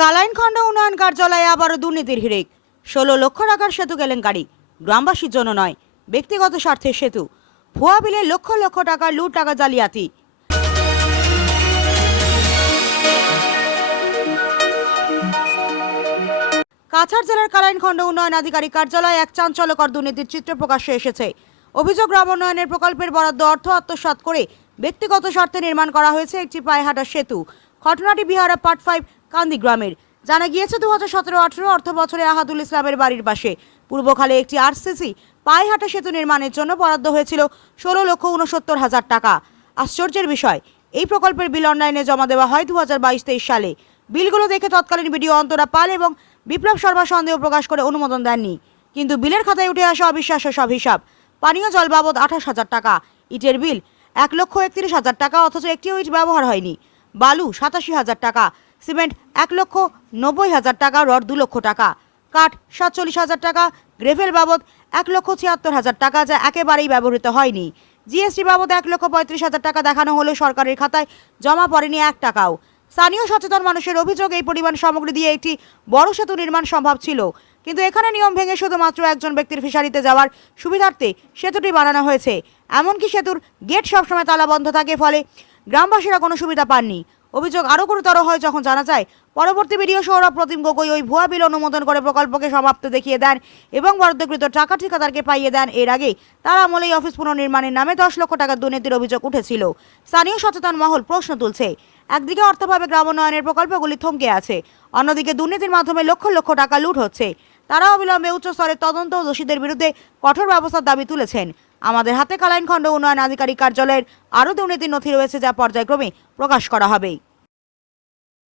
কালাইনখণ্ড উন্নয়ন কার্যালয়ে আবারও দুর্নীতির হিড়িক। ষোলো লক্ষ টাকার সেতু কেলেঙ্কারি গ্রামবাসীর জন্য নয়, ব্যক্তিগত স্বার্থের সেতু। ভুয়া বিলে লক্ষ লক্ষ টাকার লুট টাকা জালিয়াতি। কাছাড় জেলার কালাইনখণ্ড উন্নয়ন আধিকারিক কার্যালয়ে এক চাঞ্চল্যকর দুর্নীতির চিত্র প্রকাশ্যে এসেছে। অভিযোগ, গ্রাম উন্নয়নের প্রকল্পের বরাদ্দ অর্থ আত্মসাৎ করে ব্যক্তিগত স্বার্থে নির্মাণ করা হয়েছে একটি পায়ে পায়েহাটা সেতু। ঘটনাটি বিহারের পার্ট ফাইভ কান্দি গ্রামের। জানা গিয়েছে দু হাজার সতেরো, আঠেরো অর্থ বছরে আহাদুল ইসলামের বাড়ির পাশে। পূর্বখালে একটি আরসিসি পায়েহাটা সেতু নির্মাণের জন্য বরাদ্দ হয়েছিল ষোলো লক্ষ উনসত্তর হাজার টাকা। আশ্চর্যের বিষয়, এই প্রকল্পের বিল অনলাইনে জমা দেওয়া হয় দু হাজার বাইশ তেইশ সালে। বিলগুলো দেখে তৎকালীন বিডিও অন্তরা পাল এবং বিপ্লব শর্মা সন্দেহ প্রকাশ করে অনুমোদন দেননি। কিন্তু বিলের খাতায় উঠে আসা অবিশ্বাস্য সব হিসাব। পানীয় জল বাবদ আঠাশ হাজার টাকা, ইটের বিল এক লক্ষ একত্রিশ হাজার টাকা, অথচ একটিও ইট ব্যবহার হয়নি। বালু সাতাশি হাজার টাকা সিমেন্ট এক লক্ষ নব্বই হাজার টাকা, রড দু লক্ষ টাকা। কাঠ সাতচল্লিশ হাজার টাকা, গ্রেভেল বাবদ এক লক্ষ ছিয়াত্তর হাজার টাকা যা একেবারেই ব্যবহৃত হয়নি। জিএসটি বাবদ এক লক্ষ পঁয়ত্রিশ হাজার টাকা দেখানো হলেও সরকারের খাতায় জমা পড়েনি এক টাকাও। স্থানীয় সচেতন মানুষের অভিযোগ, এই পরিমাণ সামগ্রী দিয়ে একটি বড় সেতু নির্মাণ সম্ভব ছিল। কিন্তু এখানে নিয়ম ভেঙে শুধুমাত্র একজন ব্যক্তির ফিশারিতে যাওয়ার সুবিধার্থে সেতুটি বানানো হয়েছে। এমনকি সেতুর গেট সবসময় তালা বন্ধ থাকে, ফলে গ্রামবাসীরা কোনো সুবিধা পাননি। অভিযোগ আরও গুরুতর হয় যখন জানা যায়, পরবর্তী ভিডিও সৌরভ প্রতিম গগৈ ওই ভুয়া বিল অনুমোদন করে প্রকল্পকে সমাপ্ত দেখিয়ে দেন এবং বরাদ্দকৃত টাকা ঠিকাদারকে পাইয়ে দেন। এর আগে তার আমলেই অফিস পুনর্নির্মাণের নামে দশ লক্ষ টাকার দুর্নীতির অভিযোগ উঠেছিল। স্থানীয় সচেতন মহল প্রশ্ন তুলছে, একদিকে অর্থভাবে গ্রাম উন্নয়নের প্রকল্পগুলি থমকে আছে, অন্যদিকে দুর্নীতির মাধ্যমে লক্ষ লক্ষ টাকা লুট হচ্ছে। তারা অবিলম্বে উচ্চ স্তরের তদন্ত ও দোষীদের বিরুদ্ধে কঠোর ব্যবস্থার দাবি তুলেছেন। আমাদের হাতে কালাইন কালাইনখণ্ড উন্নয়ন আধিকারিক কার্যালয়ের আরও দুর্নীতির নথি রয়েছে যা পর্যায়ক্রমে প্রকাশ করা হবে।